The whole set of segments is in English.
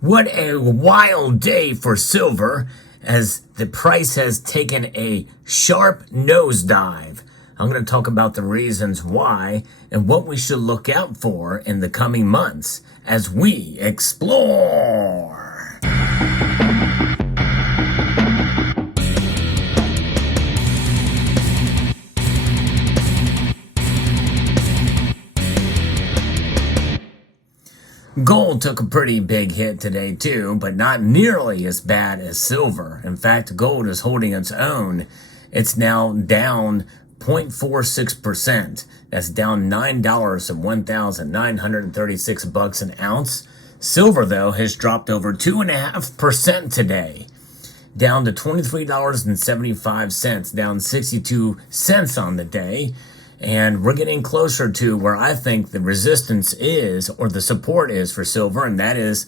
What a wild day for silver as the price has taken a sharp nosedive. I'm going to talk about the reasons why and what we should look out for in the coming months as we explore. Gold took a pretty big hit today too, but not nearly as bad as silver. In fact, gold is holding its own. It's now down 0.46%. That's down $9 to $1,936 an ounce. Silver, though, has dropped over 2.5% today, down to $23.75, down 62 cents on the day. And we're getting closer to where I think the resistance is, or the support is for silver, and that is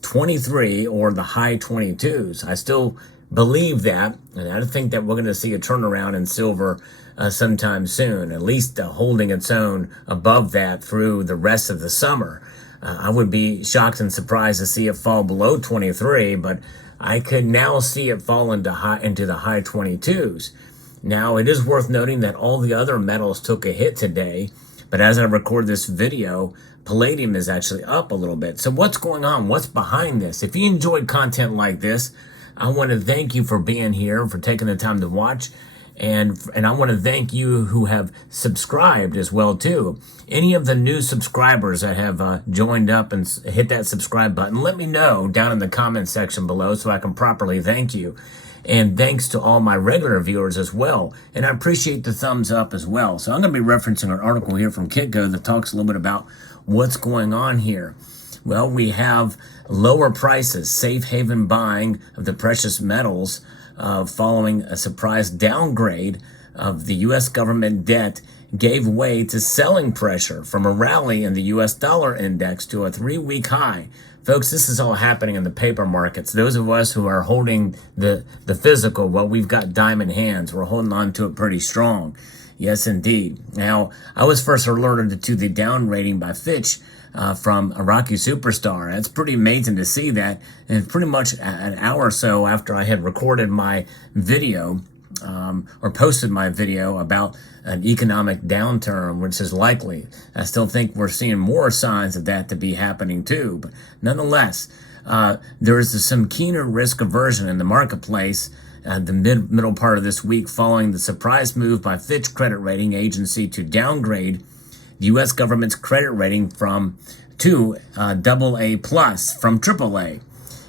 23 or the high 22s. I still believe that, and I think that we're going to see a turnaround in silver sometime soon, at least holding its own above that through the rest of the summer. I would be shocked and surprised to see it fall below 23, but I could now see it fall into the high 22s. Now, it is worth noting that all the other metals took a hit today, but as I record this video, palladium is actually up a little bit. So what's going on? What's behind this? If you enjoyed content like this, I want to thank you for being here, for taking the time to watch, and I want to thank you who have subscribed as well, too. Any of the new subscribers that have joined up and hit that subscribe button, let me know down in the comment section below so I can properly thank you. And thanks to all my regular viewers as well. And I appreciate the thumbs up as well. So I'm going to be referencing an article here from Kitco that talks a little bit about what's going on here. Well, we have lower prices, safe haven buying of the precious metals following a surprise downgrade of the U.S. government debt gave way to selling pressure from a rally in the U.S. dollar index to a 3-week high. Folks, this is all happening in the paper markets. Those of us who are holding the physical, well, we've got diamond hands. We're holding on to it pretty strong. Yes, indeed. Now, I was first alerted to the down rating by Fitch from Iraqi Superstar. It's pretty amazing to see that. And pretty much an hour or so after I had recorded my video, or posted my video about an economic downturn, which is likely. I still think we're seeing more signs of that to be happening too. But nonetheless, there is some keener risk aversion in the marketplace the middle part of this week following the surprise move by Fitch credit rating agency to downgrade the U.S. government's credit rating to AA+ from AAA.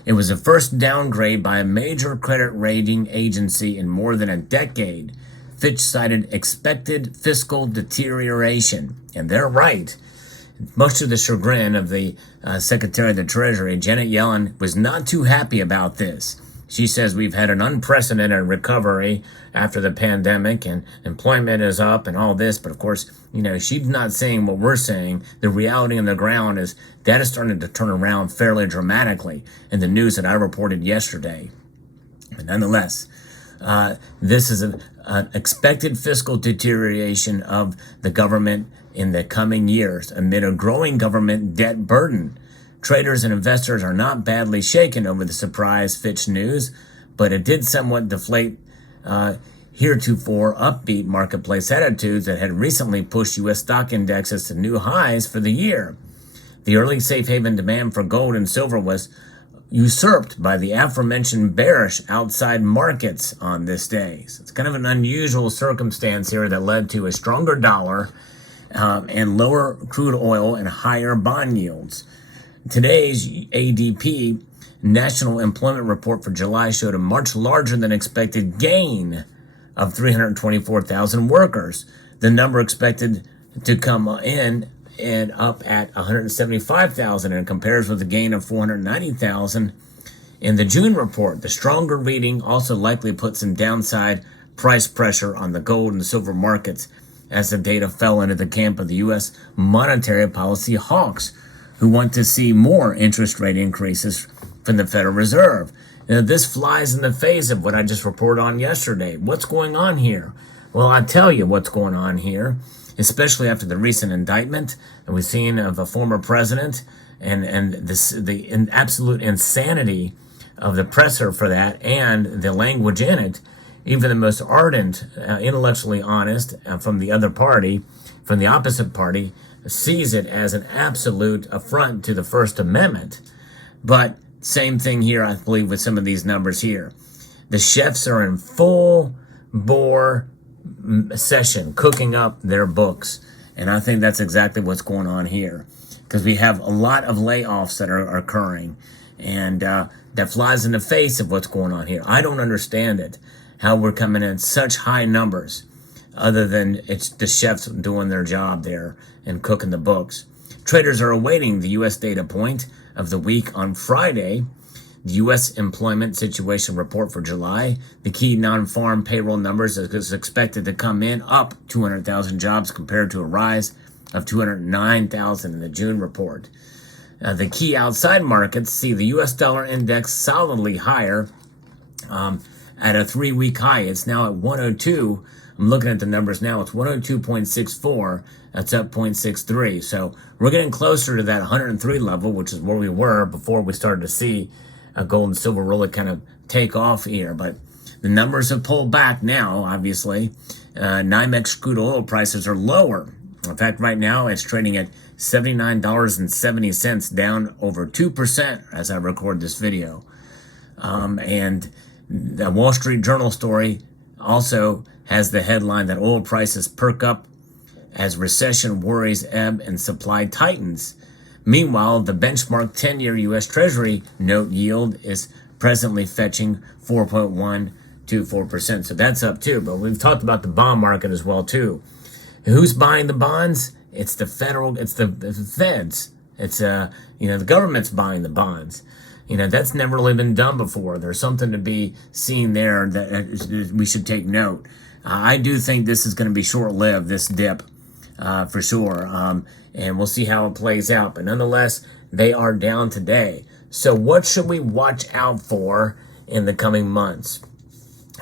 It was the first downgrade by a major credit rating agency in more than a decade. Fitch cited expected fiscal deterioration, and they're right. Much to the chagrin of the Secretary of the Treasury, Janet Yellen was not too happy about this. She says we've had an unprecedented recovery after the pandemic and employment is up and all this. But of course, she's not saying what we're saying. The reality on the ground is that is starting to turn around fairly dramatically in the news that I reported yesterday. But nonetheless, this is an expected fiscal deterioration of the government in the coming years amid a growing government debt burden. Traders and investors are not badly shaken over the surprise Fitch news, but it did somewhat deflate heretofore upbeat marketplace attitudes that had recently pushed U.S. stock indexes to new highs for the year. The early safe haven demand for gold and silver was usurped by the aforementioned bearish outside markets on this day. So it's kind of an unusual circumstance here that led to a stronger dollar and lower crude oil and higher bond yields. Today's ADP National Employment Report for July showed a much larger than expected gain of 324,000 workers. The number expected to come in and up at 175,000 and compares with a gain of 490,000 in the June report. The stronger reading also likely put some downside price pressure on the gold and silver markets as the data fell into the camp of the U.S. monetary policy hawks who want to see more interest rate increases from the Federal Reserve. This flies in the face of what I just reported on yesterday. What's going on here? Well, I'll tell you what's going on here, especially after the recent indictment that we've seen of a former president and the absolute insanity of the presser for that and the language in it. Even the most ardent, intellectually honest from the other party, from the opposite party, sees it as an absolute affront to the First Amendment. But same thing here, I believe, with some of these numbers here. The chefs are in full bore session, cooking up their books. And I think that's exactly what's going on here, because we have a lot of layoffs that are occurring, and that flies in the face of what's going on here. I don't understand it, how we're coming in such high numbers, other than it's the chefs doing their job there and cooking the books. Traders are awaiting the U.S. data point of the week on Friday. The U.S. employment situation report for July, the key non-farm payroll numbers, is expected to come in up 200,000 jobs compared to a rise of 209,000 in the June report. The key outside markets see the U.S. dollar index solidly higher at a 3-week high. It's now at 102. I'm looking at the numbers now. It's 102.64. That's up 0.63. So we're getting closer to that 103 level, which is where we were before we started to see gold and silver really kind of take off here. But the numbers have pulled back now, obviously. NYMEX crude oil prices are lower. In fact, right now it's trading at $79.70, down over 2% as I record this video. And the Wall Street Journal story also has the headline that oil prices perk up as recession worries ebb and supply tightens. Meanwhile, the benchmark 10-year U.S. Treasury note yield is presently fetching 4.124%. So that's up too. But we've talked about the bond market as well too. Who's buying the bonds? It's the feds. It's the government's buying the bonds. That's never really been done before. There's something to be seen there that we should take note. I do think this is going to be short-lived, this dip, for sure. And we'll see how it plays out. But nonetheless, they are down today. So what should we watch out for in the coming months?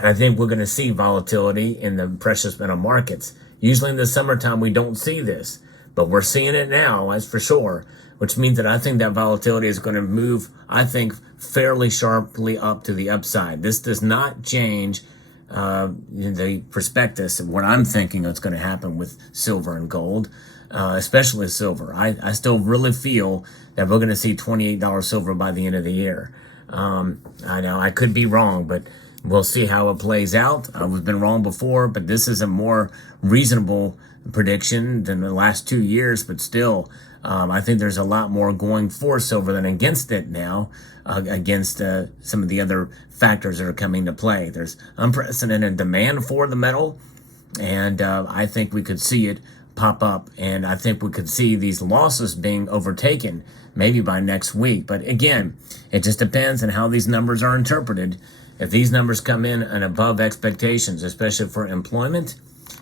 I think we're going to see volatility in the precious metal markets. Usually in the summertime, we don't see this. But we're seeing it now, that's for sure. Which means that I think that volatility is going to move, I think, fairly sharply up to the upside. This does not change the prospectus of what I'm thinking is going to happen with silver and gold. Especially silver. I still really feel that we're going to see $28 silver by the end of the year. I know I could be wrong, but we'll see how it plays out. I've been wrong before, but this is a more reasonable prediction than the last 2 years. But still, I think there's a lot more going for silver than against it now, against some of the other factors that are coming to play. There's unprecedented demand for the metal, and I think we could see it pop up, and I think we could see these losses being overtaken maybe by next week. But again, it just depends on how these numbers are interpreted. If these numbers come in and above expectations, especially for employment,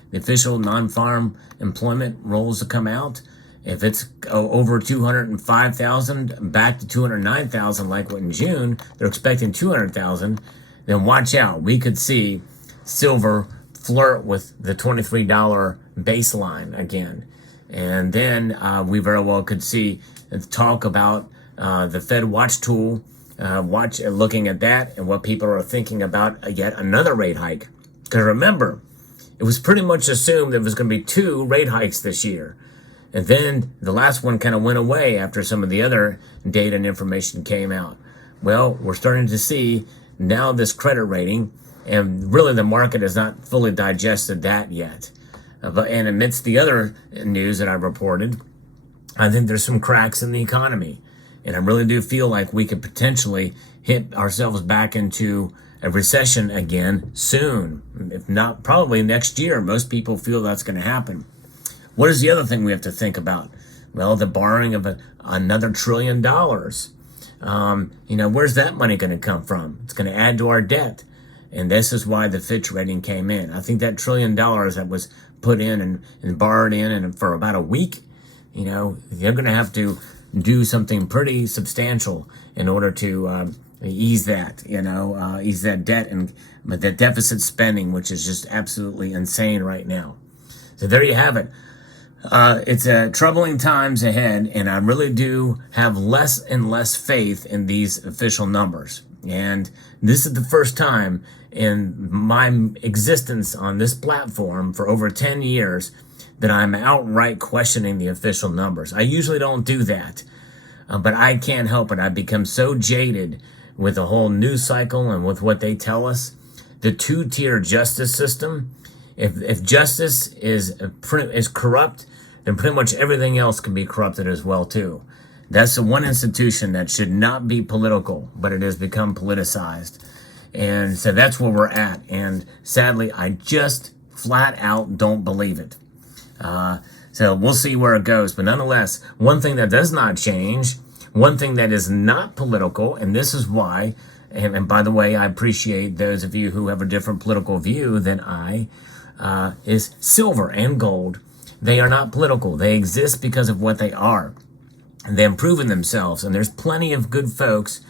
the official non-farm employment rolls to come out, if it's over 205,000 back to 209,000 like what in June, they're expecting 200,000, then watch out. We could see silver flirt with the $23 baseline again. And then we very well could see talk about the Fed watch tool, looking at that and what people are thinking about yet another rate hike. Because remember, it was pretty much assumed there was going to be 2 rate hikes this year. And then the last one kind of went away after some of the other data and information came out. Well, we're starting to see now this credit rating, and really the market has not fully digested that yet. And amidst the other news that I reported, I think there's some cracks in the economy. And I really do feel like we could potentially hit ourselves back into a recession again soon. If not, probably next year. Most people feel that's going to happen. What is the other thing we have to think about? Well, the borrowing of another $1 trillion. Where's that money going to come from? It's going to add to our debt. And this is why the Fitch rating came in. I think that $1 trillion that was put in and borrowed in and for about a week, they're going to have to do something pretty substantial in order to ease that, ease that debt and that deficit spending, which is just absolutely insane right now. So there you have it. It's troubling times ahead, and I really do have less and less faith in these official numbers. And this is the first time in my existence on this platform for over 10 years that I'm outright questioning the official numbers. I usually don't do that, but I can't help it. I've become so jaded with the whole news cycle and with what they tell us. The two-tier justice system, if justice is corrupt, then pretty much everything else can be corrupted as well too. That's the one institution that should not be political, but it has become politicized. And so that's where we're at. And sadly, I just flat out don't believe it. So we'll see where it goes. But nonetheless, one thing that does not change, one thing that is not political, and this is why, and by the way, I appreciate those of you who have a different political view than I, is silver and gold. They are not political. They exist because of what they are. They've proven themselves, and there's plenty of good folks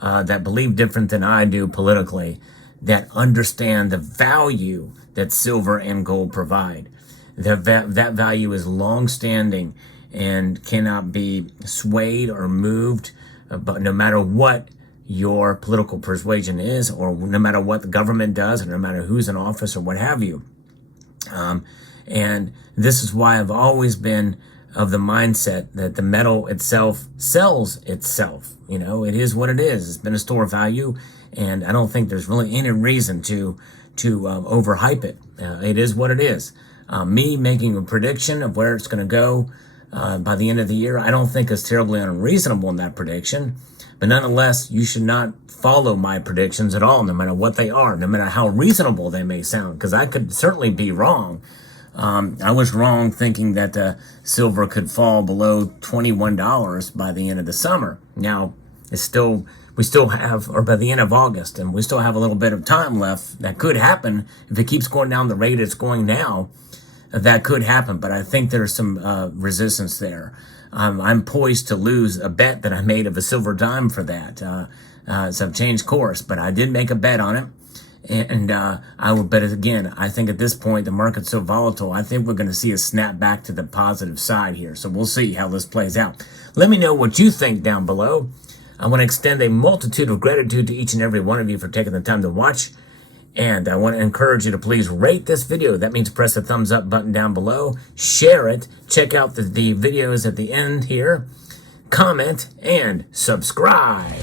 that believe different than I do politically that understand the value that silver and gold provide. That value is long-standing and cannot be swayed or moved, but no matter what your political persuasion is, or no matter what the government does, or no matter who's in office or what have you. And this is why I've always been of the mindset that the metal itself sells itself. You know, it is what it is. It's been a store of value, and I don't think there's really any reason to overhype it. It is what it is. Me making a prediction of where it's going to go by the end of the year, I don't think is terribly unreasonable in that prediction. But nonetheless, you should not follow my predictions at all, no matter what they are, no matter how reasonable they may sound, because I could certainly be wrong. I was wrong thinking that silver could fall below $21 by the end of the summer. Now, we still have, or by the end of August, and we still have a little bit of time left. That could happen if it keeps going down the rate it's going now. That could happen, but I think there's some resistance there. I'm poised to lose a bet that I made of a silver dime for that. So I've changed course, but I did make a bet on it. And I will bet it again. I think at this point, the market's so volatile, I think we're going to see a snap back to the positive side here. So we'll see how this plays out. Let me know what you think down below. I want to extend a multitude of gratitude to each and every one of you for taking the time to watch. And I want to encourage you to please rate this video. That means press the thumbs up button down below. Share it. Check out the videos at the end here. Comment and subscribe.